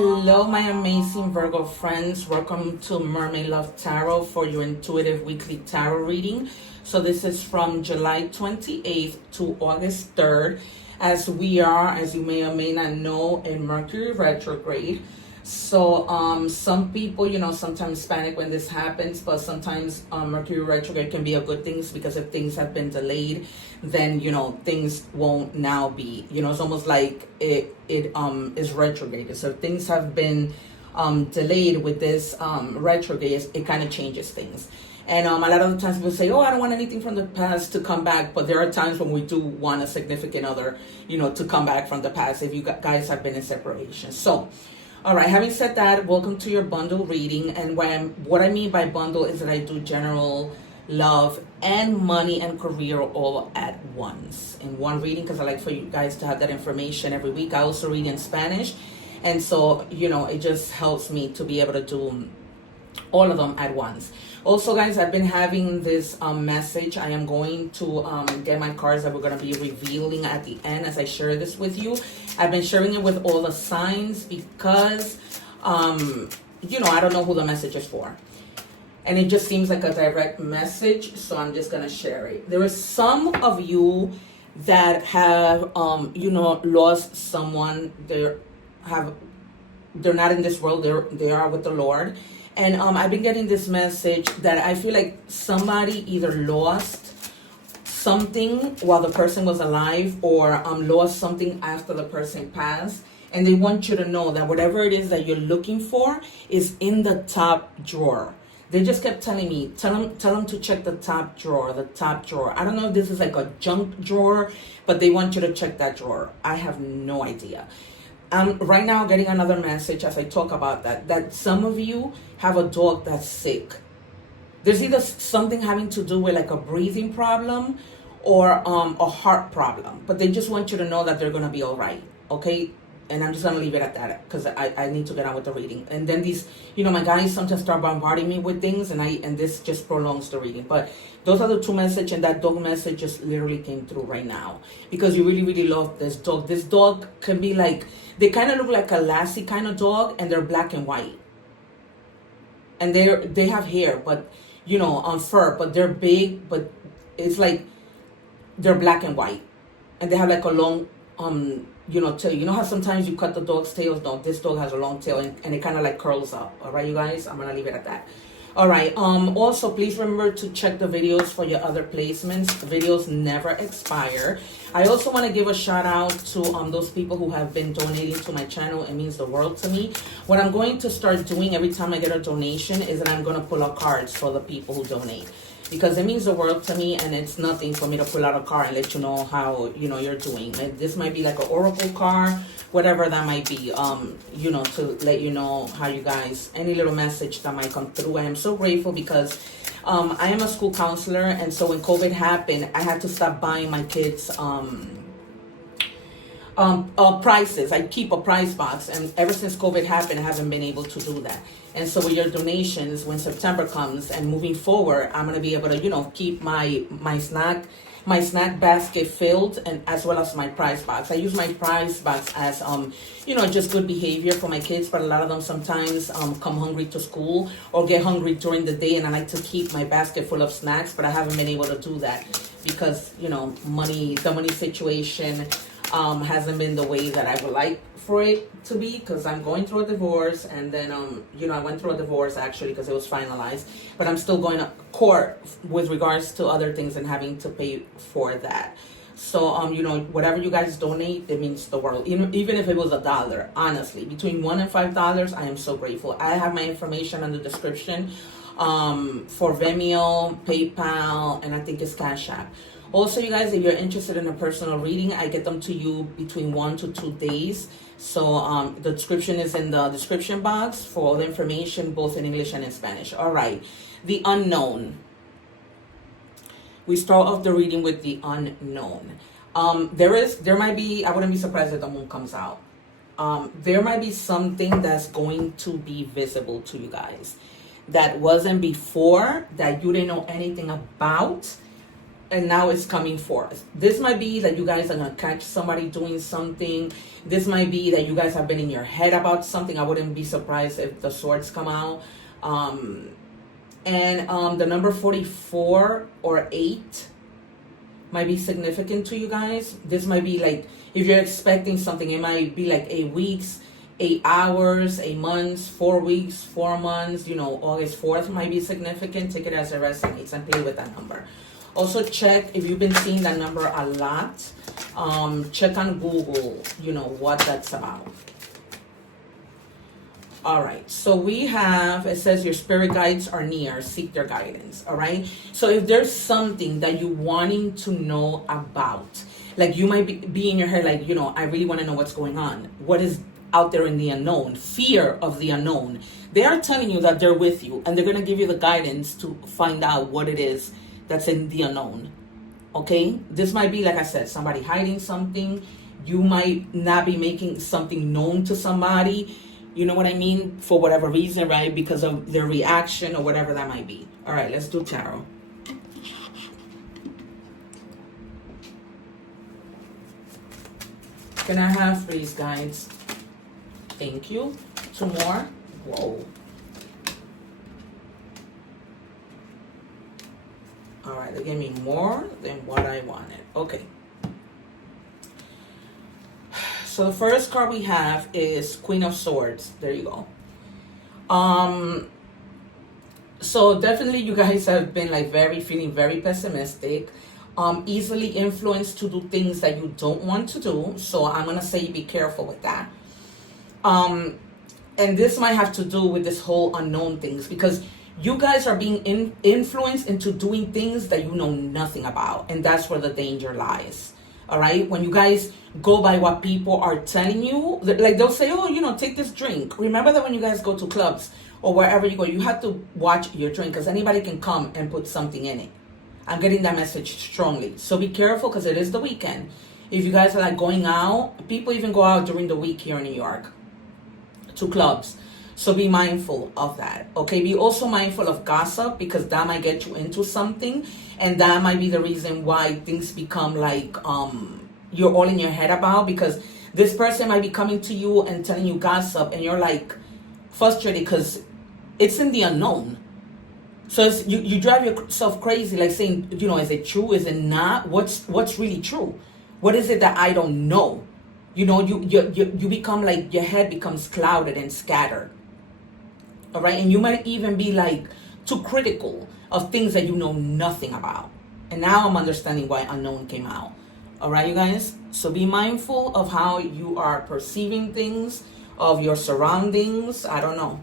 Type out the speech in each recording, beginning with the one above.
Hello, my amazing Virgo friends. Welcome to Mermaid Love Tarot for your intuitive weekly tarot reading. So this is from July 28th to August 3rd, as we are, as you may or may not know, in Mercury retrograde. So some people, sometimes panic when this happens, but sometimes Mercury retrograde can be a good thing, because if things have been delayed, then things won't now be. It's almost like it is retrograde. So if things have been delayed with this retrograde, it kind of changes things. And a lot of the times people say, oh, I don't want anything from the past to come back. But there are times when we do want a significant other, to come back from the past if you guys have been in separation. So, all right, having said that, welcome to your bundle reading. And what I mean by bundle is that I do general, love, and money and career all at once in one reading, because I like for you guys to have that information every week. I also read in Spanish. And so, it just helps me to be able to do all of them at once. Also, guys, I've been having this message. I am going to get my cards that we're going to be revealing at the end as I share this with you. I've been sharing it with all the signs because, I don't know who the message is for. And it just seems like a direct message, so I'm just going to share it. There is some of you that have, lost someone. They're not in this world. They are with the Lord. And I've been getting this message that I feel like somebody either lost something while the person was alive, or lost something after the person passed. And they want you to know that whatever it is that you're looking for is in the top drawer. They just kept telling me, tell them to check the top drawer. I don't know if this is like a junk drawer, but they want you to check that drawer. I have no idea. Right now, I'm getting another message as I talk about that some of you have a dog that's sick. There's either something having to do with like a breathing problem or a heart problem, but they just want you to know that they're going to be all right, okay? And I'm just going to leave it at that, because I need to get on with the reading. And then these, my guys sometimes start bombarding me with things, and this just prolongs the reading. But those are the two messages, and that dog message just literally came through right now, because you really, really love this dog. This dog can be like, they kind of look like a lassie kind of dog, and they're black and white. And they have hair, but, on fur, but they're big, but it's like they're black and white. And they have like a long, tail. You know how sometimes you cut the dog's tails? No, this dog has a long tail, and it kind of like curls up. All right, you guys? I'm going to leave it at that. All right. Also, please remember to check the videos for your other placements. The videos never expire. I also want to give a shout out to those people who have been donating to my channel. It means the world to me. What I'm going to start doing every time I get a donation is that I'm going to pull out cards for the people who donate, because it means the world to me, and it's nothing for me to pull out a card and let you know how, you're doing. This might be like an oracle card, whatever that might be, to let you know how you guys, any little message that might come through. I am so grateful because I am a school counselor, and so when COVID happened, I had to stop buying my kids prices. I keep a price box, and ever since COVID happened, I haven't been able to do that. And so with your donations, when September comes and moving forward, I'm gonna be able to, keep my snack basket filled, and as well as my prize box. I use my prize box as just good behavior for my kids, but a lot of them sometimes come hungry to school or get hungry during the day, and I like to keep my basket full of snacks, but I haven't been able to do that because the money situation hasn't been the way that I would like for it to be, because I'm going through a divorce, and then I went through a divorce actually because it was finalized, but I'm still going to court with regards to other things and having to pay for that. So whatever you guys donate, it means the world. Even if it was $1, honestly, between $1 and $5, I am so grateful. I have my information in the description for Vimeo, PayPal, and I think it's Cash App. Also, you guys, if you're interested in a personal reading, I get them to you between 1 to 2 days. So the description is in the description box for all the information, both in English and in Spanish. All right, the unknown. We start off the reading with the unknown. There might be, I wouldn't be surprised if the moon comes out. There might be something that's going to be visible to you guys that wasn't before, that you didn't know anything about. and now it's coming forth. This might be that you guys are going to catch somebody doing something. This might be that you guys have been in your head about something. I wouldn't be surprised if the swords come out. The number 44 or 8 might be significant to you guys. This might be like, if you're expecting something, it might be like 8 weeks, 8 hours, 8 months, 4 weeks, 4 months, August 4th might be significant. Take it as it resonates and play with that number. Also check if you've been seeing that number a lot. Check on Google, what that's about. All right, so we have, it says your spirit guides are near, seek their guidance. All right, so if there's something that you're wanting to know about, like you might be in your head, like, I really want to know what's going on. What is out there in the unknown? Fear of the unknown. They are telling you that they're with you, and they're going to give you the guidance to find out what it is that's in the unknown. Okay, this might be, like I said, somebody hiding something. You might not be making something known to somebody, you know what I mean, for whatever reason, right? Because of their reaction or whatever that might be. All right, let's do tarot. Can I have please, guys? Thank you. 2 more. Whoa. All right, they gave me more than what I wanted. Okay. So the first card we have is Queen of Swords. There you go. So definitely you guys have been like feeling very pessimistic, easily influenced to do things that you don't want to do. So I'm going to say be careful with that. And this might have to do with this whole unknown things, because you guys are being influenced into doing things that you know nothing about. And that's where the danger lies. All right. When you guys go by what people are telling you, like they'll say, oh, take this drink. Remember that when you guys go to clubs or wherever you go, you have to watch your drink, because anybody can come and put something in it. I'm getting that message strongly. So be careful, because it is the weekend. If you guys are like going out, people even go out during the week here in New York to clubs. So be mindful of that. Okay. Be also mindful of gossip, because that might get you into something. And that might be the reason why things become like you're all in your head about, because this person might be coming to you and telling you gossip, and you're like frustrated because it's in the unknown. So it's, you drive yourself crazy, like saying, is it true? Is it not? What's really true? What is it that I don't know? You become like, your head becomes clouded and scattered. All right. And you might even be like too critical of things that you know nothing about. And now I'm understanding why unknown came out. All right, you guys. So be mindful of how you are perceiving things, of your surroundings. I don't know.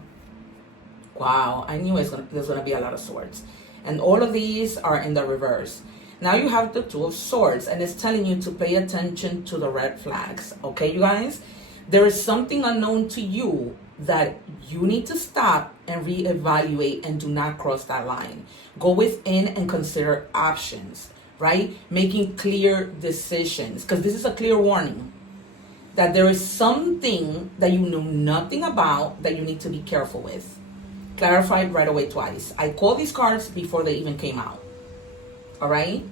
Wow. I knew there's going to be a lot of swords. And all of these are in the reverse. Now you have the 2 of Swords, and it's telling you to pay attention to the red flags. Okay, you guys? There is something unknown to you that you need to stop and reevaluate, and do not cross that line. Go within and consider options, right? Making clear decisions, because this is a clear warning that there is something that you know nothing about that you need to be careful with. Clarified right away twice. I called these cards before they even came out. All right?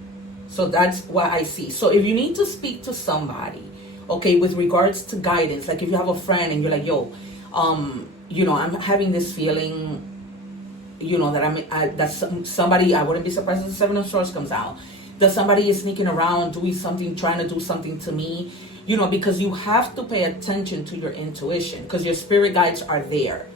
So that's what I see. So if you need to speak to somebody, okay, with regards to guidance, like if you have a friend and you're like, yo, I'm having this feeling, that somebody, I wouldn't be surprised if the 7 of Swords comes out, that somebody is sneaking around, doing something, trying to do something to me, because you have to pay attention to your intuition, because your spirit guides are there.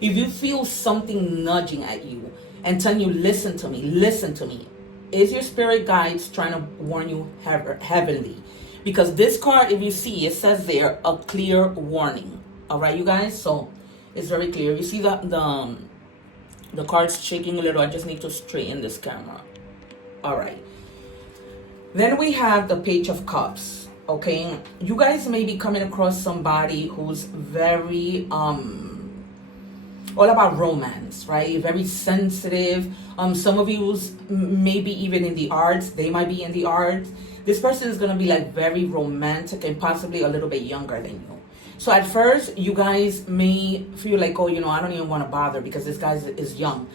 If you feel something nudging at you and telling you, listen to me, is your spirit guides trying to warn you heavenly? Because this card, if you see, it says there, a clear warning. All right, you guys? So it's very clear. You see the cards shaking a little. I just need to straighten this camera. All right. Then we have the Page of Cups. Okay. You guys may be coming across somebody who's very, all about romance, right? Very sensitive. Some of you maybe even in the arts. They might be in the arts. This person is going to be like very romantic and possibly a little bit younger than you. So at first, you guys may feel like, oh, I don't even want to bother because this guy is young.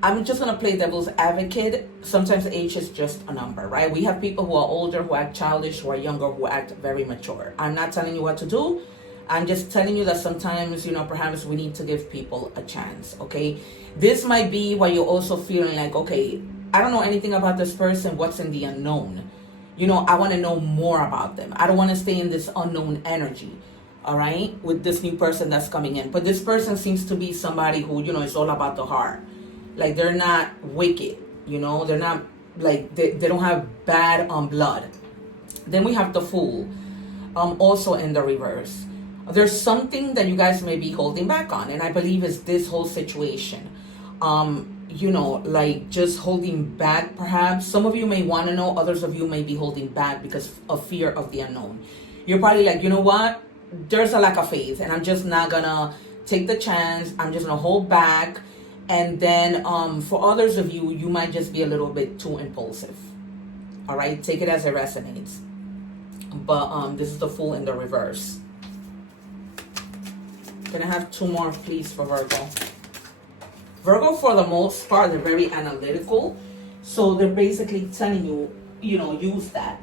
I'm just going to play devil's advocate. Sometimes age is just a number, right? We have people who are older, who act childish, who are younger, who act very mature. I'm not telling you what to do. I'm just telling you that sometimes, perhaps we need to give people a chance, okay? This might be why you're also feeling like, okay, I don't know anything about this person. What's in the unknown? I want to know more about them. I don't want to stay in this unknown energy, all right, with this new person that's coming in. But this person seems to be somebody who, is all about the heart. Like, they're not wicked, they're not, like, they don't have bad blood. Then we have the Fool, also in the reverse. There's something that you guys may be holding back on, and I believe it's this whole situation. Like, just holding back, perhaps. Some of you may want to know, others of you may be holding back because of fear of the unknown. You're probably like, you know what? There's a lack of faith, and I'm just not gonna take the chance. I'm just gonna hold back. And then for others of you, you might just be a little bit too impulsive. All right, take it as it resonates. But this is the Fool in the reverse. Can I have 2 more, please, for Virgo? Virgo, for the most part, they're very analytical. So they're basically telling you, use that.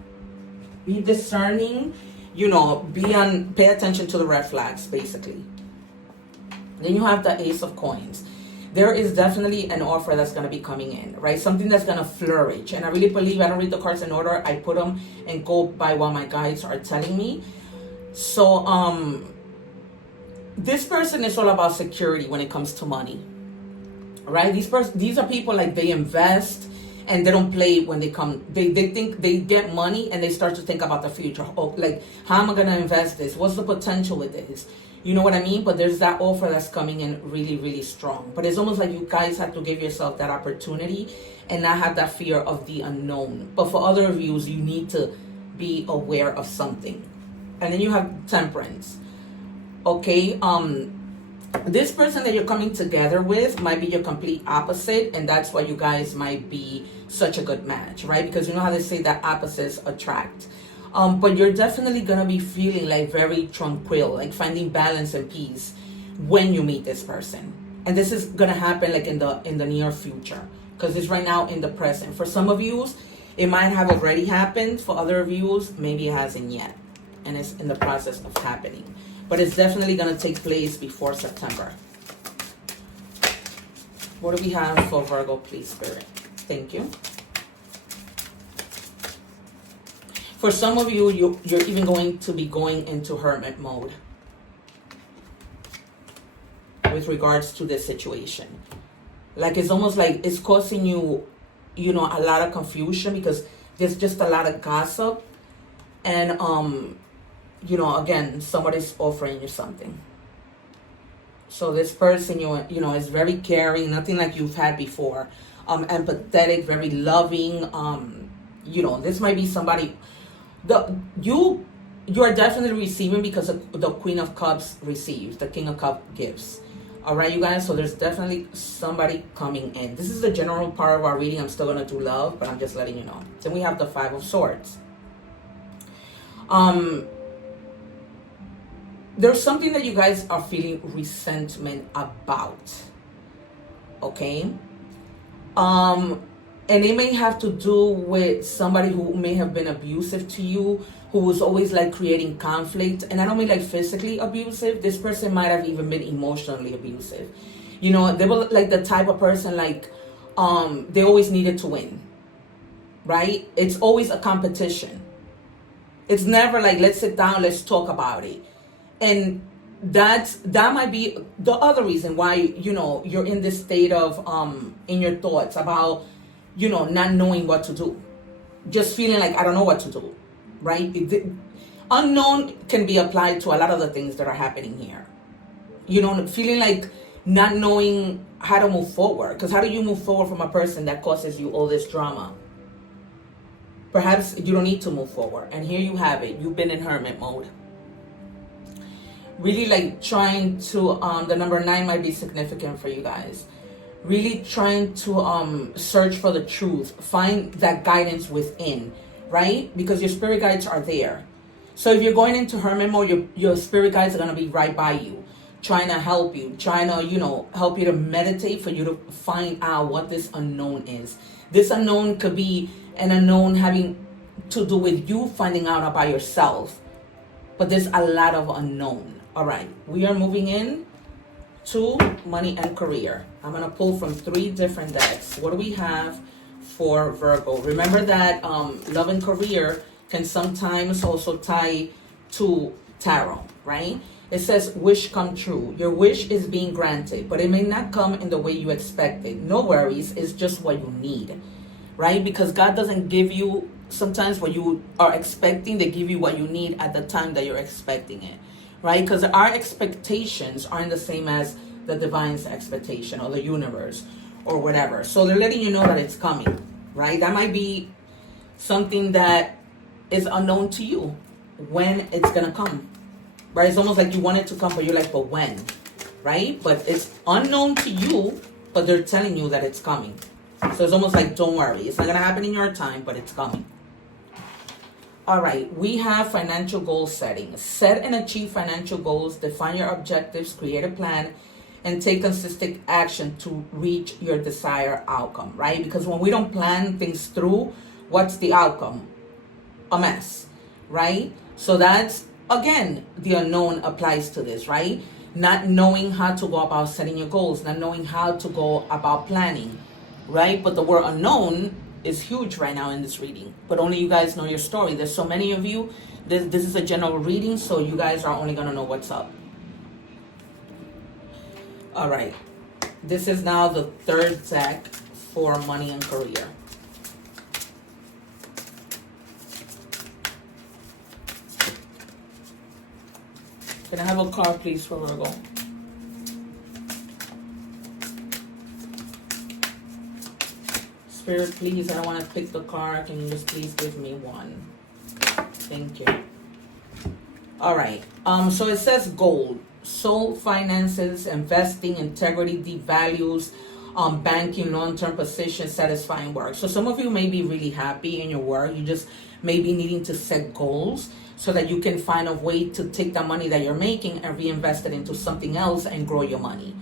Be discerning, pay attention to the red flags, basically. Then you have the Ace of Coins. There is definitely an offer that's going to be coming in, right? Something that's going to flourish. And I really believe, I don't read the cards in order. I put them and go by what my guides are telling me. So, this person is all about security when it comes to money, right? These are people, like, they invest and they don't play when they come. They think they get money and they start to think about the future. Oh, like, how am I going to invest this? What's the potential with this? You know what I mean? But there's that offer that's coming in really, really strong. But it's almost like you guys have to give yourself that opportunity and not have that fear of the unknown. But for other of you, you need to be aware of something. And then you have Temperance. Okay, this person that you're coming together with might be your complete opposite, and that's why you guys might be such a good match, right? Because you know how they say that opposites attract. But you're definitely gonna be feeling like very tranquil, like finding balance and peace when you meet this person. And this is gonna happen like in the near future, because it's right now in the present. For some of you, it might have already happened. For other of you, maybe it hasn't yet, and it's in the process of happening. But it's definitely gonna take place before September. What do we have for Virgo, please, Spirit? Thank you. For some of you, you're even going to be going into hermit mode with regards to this situation. Like, it's almost like it's causing you, a lot of confusion because there's just a lot of gossip. And, again, somebody's offering you something. So this person, is very caring, nothing like you've had before. Empathetic, very loving. This might be somebody... You are definitely receiving because the Queen of Cups receives, the King of Cups gives. All right, you guys, so there's definitely somebody coming in. This is the general part of our reading. I'm still going to do love, but I'm just letting you know. Then we have the Five of Swords. There's something that you guys are feeling resentment about. Okay? And it may have to do with somebody who may have been abusive to you, who was always like creating conflict. And I don't mean like physically abusive. This person might have even been emotionally abusive. They were like the type of person like they always needed to win. Right? It's always a competition. It's never like, let's sit down, let's talk about it. And that might be the other reason why, you're in this state of in your thoughts about not knowing what to do. Just feeling like, I don't know what to do, right? Unknown can be applied to a lot of the things that are happening here. Feeling like not knowing how to move forward. Because how do you move forward from a person that causes you all this drama? Perhaps you don't need to move forward. And here you have it. You've been in hermit mode. Really like trying to, the number 9 might be significant for you guys. Really trying to search for the truth, find that guidance within, right? Because your spirit guides are there. So if you're going into hermit mode, your spirit guides are going to be right by you, trying to help you, trying to, help you to meditate for you to find out what this unknown is. This unknown could be an unknown having to do with you finding out about yourself. But there's a lot of unknown. All right, we are moving in to money and career. I'm going to pull from 3 different decks. What do we have for Virgo? Remember that love and career can sometimes also tie to tarot, right? It says wish come true. Your wish is being granted, but it may not come in the way you expected. No worries, it's just what you need, right? Because God doesn't give you sometimes what you are expecting. They give you what you need at the time that you're expecting it, right? Because our expectations aren't the same as the divine's expectation or the universe or whatever. So they're letting you know that it's coming, right? That might be something that is unknown to you when it's gonna come, right? It's almost like you want it to come, but you're like, but when, right? But it's unknown to you, but they're telling you that it's coming. So it's almost like, don't worry, it's not gonna happen in your time, but it's coming. All right, we have financial goal setting. Set and achieve financial goals, define your objectives, create a plan, and take consistent action to reach your desired outcome, right? Because when we don't plan things through, what's the outcome? A mess, right? So that's, again, the unknown applies to this, right? Not knowing how to go about setting your goals, not knowing how to go about planning, right? But the word unknown is huge right now in this reading, but only you guys know your story. There's so many of you. This is a general reading, so you guys are only going to know what's up. All right. This is now the 3rd deck for money and career. Can I have a card, please, for Virgo? Spirit, please, I don't want to pick the card. Can you just please give me one? Thank you. All right. So it says gold, soul, finances, investing, integrity, deep values, banking, long-term position, satisfying work. So some of you may be really happy in your work. You just may be needing to set goals so that you can find a way to take the money that you're making and reinvest it into something else and grow your money.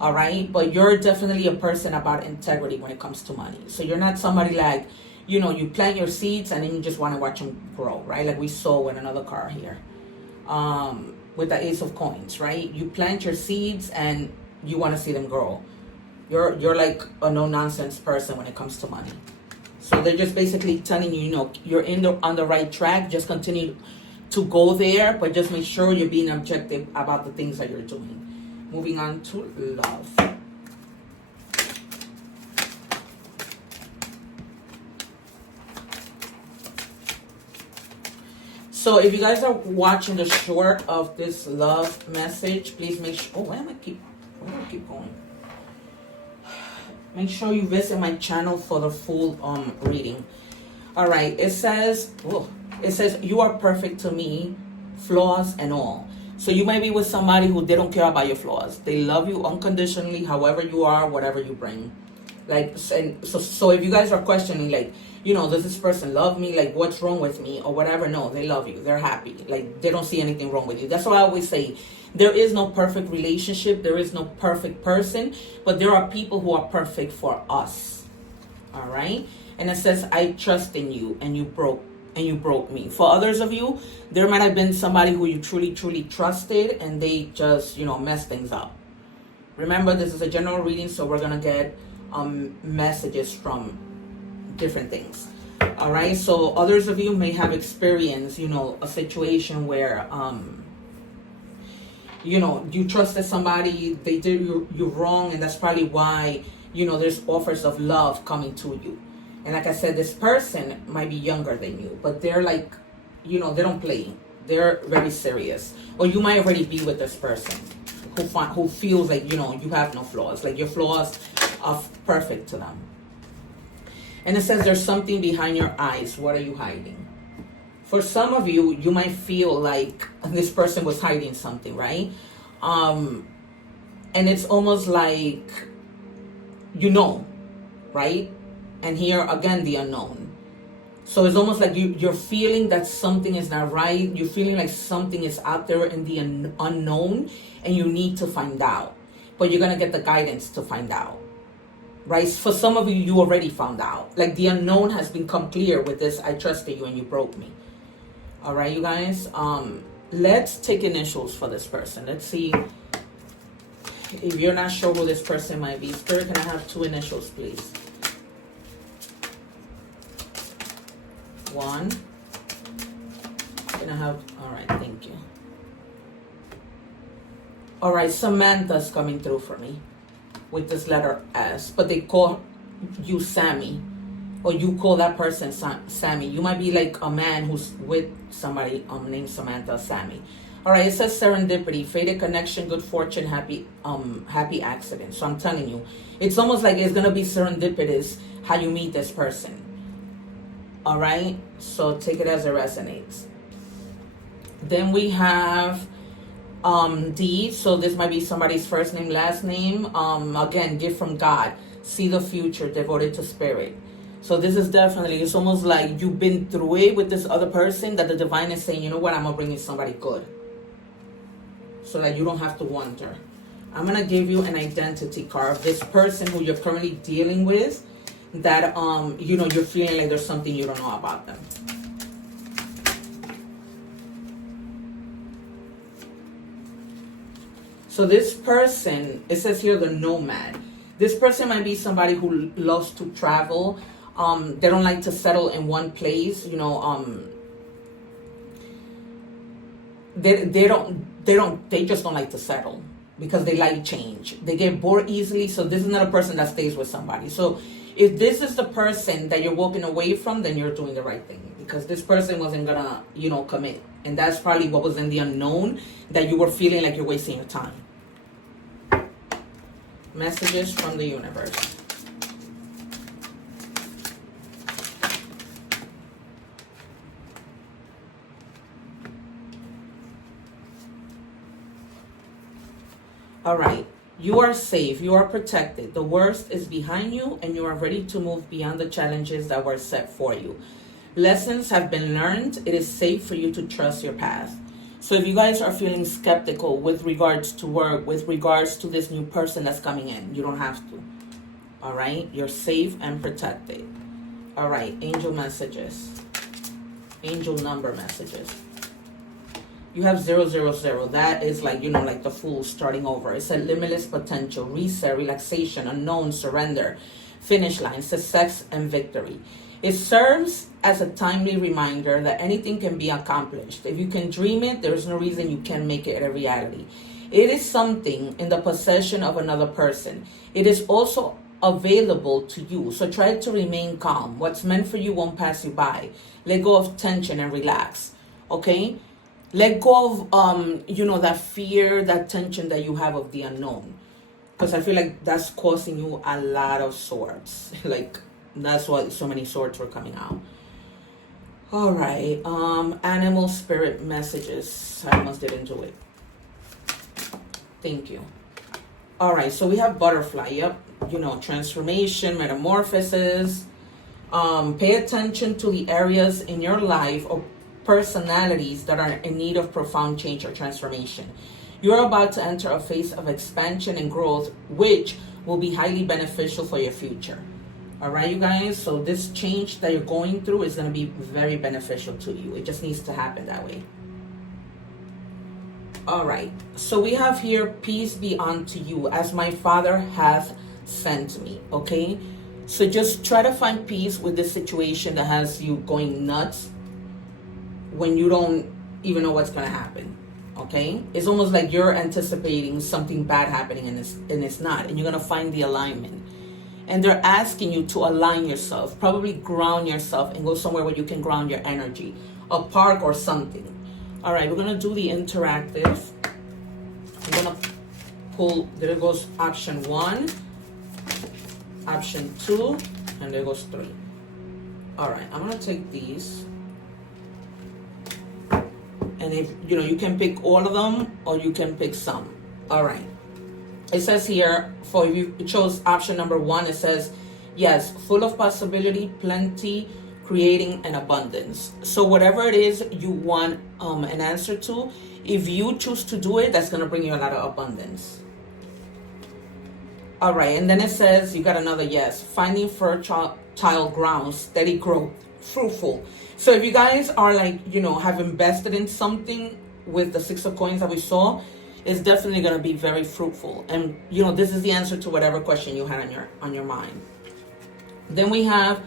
All right, but you're definitely a person about integrity when it comes to money. So you're not somebody like, you plant your seeds and then you just want to watch them grow, right? Like we saw with another card here, with the Ace of Coins, right? You plant your seeds and you want to see them grow. You're like a no-nonsense person when it comes to money. So they're just basically telling you, you're on the right track. Just continue to go there, but just make sure you're being objective about the things that you're doing. Moving on to love. So if you guys are watching the short of this love message, please make sure. Oh, why do I keep going? Make sure you visit my channel for the full reading. All right. It says you are perfect to me, flaws and all. So you might be with somebody who they don't care about your flaws. They love you unconditionally, however you are, whatever you bring. Like, and so if you guys are questioning, like, does this person love me? Like, what's wrong with me or whatever? No, they love you. They're happy. Like, they don't see anything wrong with you. That's why I always say there is no perfect relationship. There is no perfect person, but there are people who are perfect for us. All right. And it says, I trust in you and you broke me. For others of you, there might have been somebody who you truly, truly trusted and they just, messed things up. Remember, this is a general reading, so we're going to get messages from different things. All right. So others of you may have experienced, a situation where, you trusted somebody, they did you wrong, and that's probably why, there's offers of love coming to you. And like I said, this person might be younger than you, but they're like, they don't play. They're very serious. Or you might already be with this person who feels like, you have no flaws. Like your flaws are perfect to them. And it says there's something behind your eyes. What are you hiding? For some of you, you might feel like this person was hiding something, right? And it's almost like, right? And here, again, the unknown. So it's almost like you're feeling that something is not right. You're feeling like something is out there in the unknown, and you need to find out. But you're going to get the guidance to find out. Right? For some of you, you already found out. Like the unknown has become clear with this, I trusted you and you broke me. All right, you guys. Let's take initials for this person. Let's see. If you're not sure who this person might be, Spirit, can I have 2 initials, please? 1. Can I have, all right, thank you. All right, Samantha's coming through for me with this letter S, but they call you Sammy, or you call that person Sammy. You might be like a man who's with somebody named Samantha, Sammy. All right, it says serendipity, fated connection, good fortune, happy accident. So I'm telling you, it's almost like it's gonna be serendipitous how you meet this person. All right, so take it as it resonates. Then we have D. So this might be somebody's first name, last name. Again, gift from God. See the future, devoted to spirit. So this is definitely, it's almost like you've been through it with this other person that the divine is saying, you know what, I'm gonna bring you somebody good, so that you don't have to wonder. I'm gonna give you an identity card of this person who you're currently dealing with, that you know, you're feeling like there's something you don't know about them. So this person, it says here the nomad. This person might be somebody who loves to travel. They don't like to settle in one place, you know. They just don't like to settle because they like change. They get bored easily. So this is not a person that stays with somebody. So if this is the person that you're walking away from, then you're doing the right thing, because this person wasn't gonna, you know, commit. And that's probably what was in the unknown, that you were feeling like you're wasting your time. Messages from the universe. All right. You are safe. You are protected. The worst is behind you, and you are ready to move beyond the challenges that were set for you. Lessons have been learned. It is safe for you to trust your path. So if you guys are feeling skeptical with regards to work, with regards to this new person that's coming in, you don't have to. All right? You're safe and protected. All right. Angel messages. Angel number messages. You have 000. That is like, you know, like the Fool starting over. It said limitless potential, reset, relaxation, unknown, surrender, finish line, success, and victory. It serves as a timely reminder that anything can be accomplished. If you can dream it, there's no reason you can't make it a reality. It is something in the possession of another person. It is also available to you. So try to remain calm. What's meant for you won't pass you by. Let go of tension and relax. Okay? Let go of, you know, that fear, that tension that you have of the unknown. Because I feel like that's causing you a lot of swords. Like, that's why so many swords were coming out. All right. Animal spirit messages. I almost didn't do it. Thank you. All right. So we have butterfly. Yep. You know, transformation, metamorphosis. Pay attention to the areas in your life or personalities that are in need of profound change or transformation. You're about to enter a phase of expansion and growth, which will be highly beneficial for your future. All right, you guys. So this change that you're going through is going to be very beneficial to you. It just needs to happen that way. All right. So we have here, peace be unto you as my Father hath sent me. Okay. So just try to find peace with this situation that has you going nuts when you don't even know what's going to happen. Okay. It's almost like you're anticipating something bad happening and it's not. And you're going to find the alignment. And they're asking you to align yourself, probably ground yourself and go somewhere where you can ground your energy, a park or something. All right, we're going to do the interactive. I'm going to pull, there goes option 1, option 2, and there goes 3. All right, I'm going to take these. And if, you know, you can pick all of them or you can pick some. All right. It says here, for you chose option number 1, it says, yes, full of possibility, plenty creating an abundance. So whatever it is you want an answer to, if you choose to do it, that's going to bring you a lot of abundance. All right, and then it says you got another yes. Finding fertile ground, steady growth, fruitful. So if you guys are like, have invested in something with the 6 of coins that we saw, it's definitely going to be very fruitful. And, this is the answer to whatever question you had on your mind. Then we have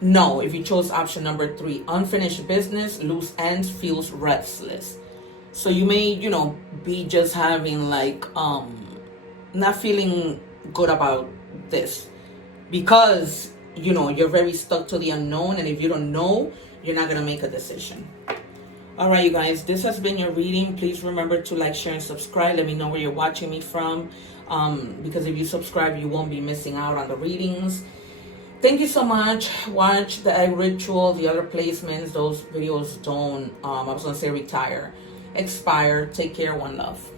no, if you chose option number 3, unfinished business, loose ends, feels restless. So you may, be just having like, not feeling good about this because, you're very stuck to the unknown. And if you don't know, you're not going to make a decision. All right, you guys, this has been your reading. Please remember to like, share, and subscribe. Let me know where you're watching me from. Because if you subscribe, you won't be missing out on the readings. Thank you so much. Watch the egg ritual, the other placements. Those videos don't, I was going to say retire, expire. Take care. One love.